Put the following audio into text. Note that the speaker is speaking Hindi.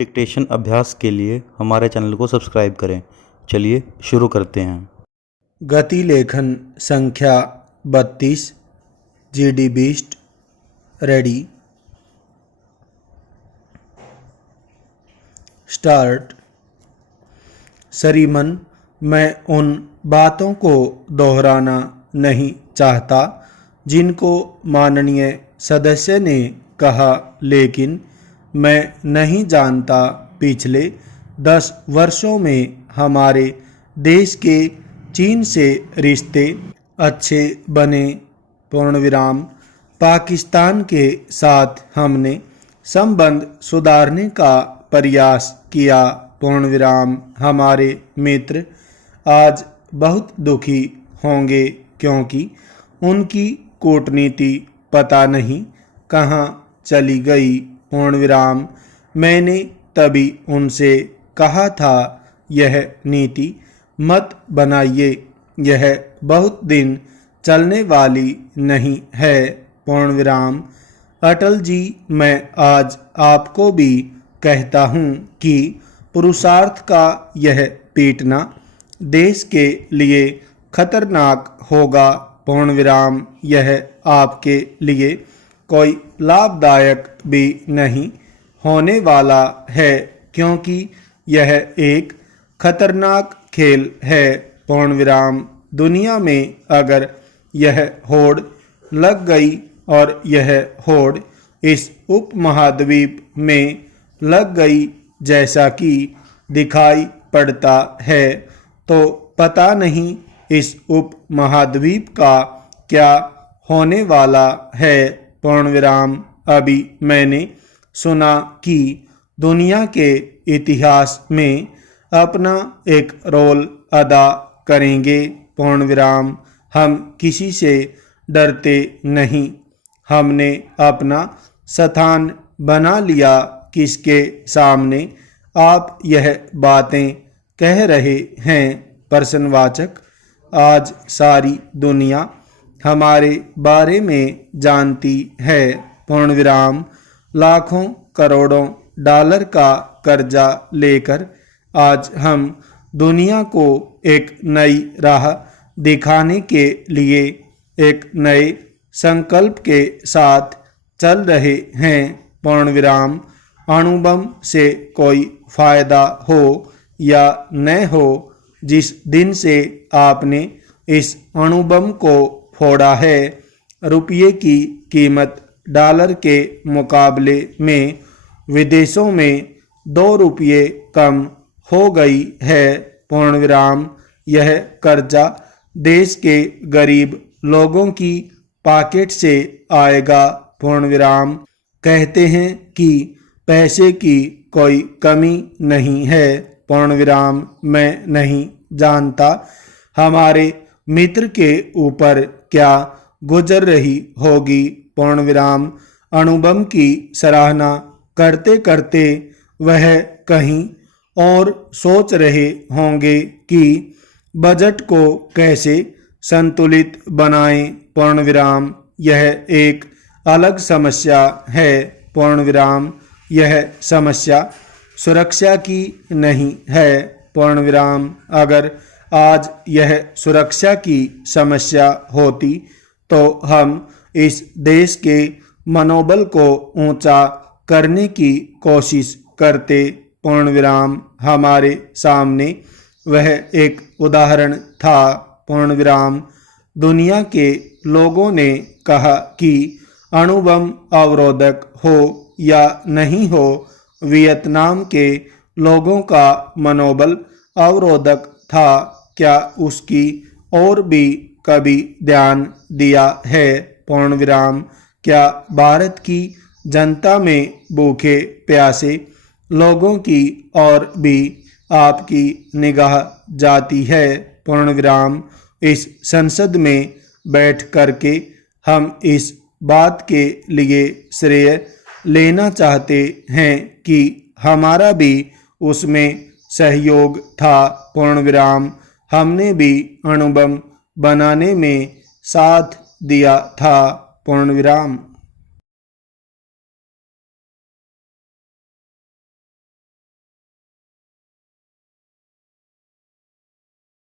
डिक्टेशन अभ्यास के लिए हमारे चैनल को सब्सक्राइब करें। चलिए शुरू करते हैं। गति लेखन संख्या 32 GD बीस्ट रेडी स्टार्ट। श्रीमन, मैं उन बातों को दोहराना नहीं चाहता जिनको माननीय सदस्य ने कहा, लेकिन मैं नहीं जानता पिछले 10 वर्षों में हमारे देश के चीन से रिश्ते अच्छे बने। पूर्णविराम। पाकिस्तान के साथ हमने संबंध सुधारने का प्रयास किया। पूर्णविराम। हमारे मित्र आज बहुत दुखी होंगे क्योंकि उनकी कूटनीति पता नहीं कहाँ चली गई। पूर्णविराम। मैंने तभी उनसे कहा था यह नीति मत बनाइए, यह बहुत दिन चलने वाली नहीं है। पूर्णविराम। अटल जी, मैं आज आपको भी कहता हूँ कि पुरुषार्थ का यह पीटना देश के लिए खतरनाक होगा। पूर्णविराम। यह आपके लिए कोई लाभदायक भी नहीं होने वाला है क्योंकि यह एक खतरनाक खेल है। पूर्णविराम। दुनिया में अगर यह होड़ लग गई और यह होड़ इस उपमहाद्वीप में लग गई जैसा कि दिखाई पड़ता है, तो पता नहीं इस उपमहाद्वीप का क्या होने वाला है। पूर्णविराम। अभी मैंने सुना कि दुनिया के इतिहास में अपना एक रोल अदा करेंगे। पूर्णविराम। हम किसी से डरते नहीं, हमने अपना स्थान बना लिया। किसके सामने आप यह बातें कह रहे हैं? प्रश्नवाचक। आज सारी दुनिया हमारे बारे में जानती है। पूर्णविराम। लाखों करोड़ों डॉलर का कर्जा लेकर आज हम दुनिया को एक नई राह दिखाने के लिए एक नए संकल्प के साथ चल रहे हैं। पूर्णविराम। अणुबम से कोई फायदा हो या न हो, जिस दिन से आपने इस अणुबम को फोड़ा है, रुपये की कीमत डॉलर के मुकाबले में विदेशों में 2 रुपये कम हो गई है। पूर्णविराम। यह कर्जा देश के गरीब लोगों की पॉकेट से आएगा। पूर्णविराम। कहते हैं कि पैसे की कोई कमी नहीं है। पूर्णविराम। मैं नहीं जानता हमारे मित्र के ऊपर क्या गुजर रही होगी। पूर्णविराम। अणुबम की सराहना करते करते वह कहीं और सोच रहे होंगे कि बजट को कैसे संतुलित बनाएं। पूर्णविराम। यह एक अलग समस्या है। पूर्णविराम। यह समस्या सुरक्षा की नहीं है। पूर्णविराम। अगर आज यह सुरक्षा की समस्या होती तो हम इस देश के मनोबल को ऊंचा करने की कोशिश करते। पूर्णविराम। हमारे सामने वह एक उदाहरण था। पूर्णविराम। दुनिया के लोगों ने कहा कि अणुबम अवरोधक हो या नहीं हो, वियतनाम के लोगों का मनोबल अवरोधक था। क्या उसकी और भी कभी ध्यान दिया है? पूर्णविराम। क्या भारत की जनता में भूखे प्यासे लोगों की और भी आपकी निगाह जाती है? पूर्णविराम। इस संसद में बैठ करके हम इस बात के लिए श्रेय लेना चाहते हैं कि हमारा भी उसमें सहयोग था। पूर्णविराम। हमने भी अणुबम बनाने में साथ दिया था। पूर्णविराम।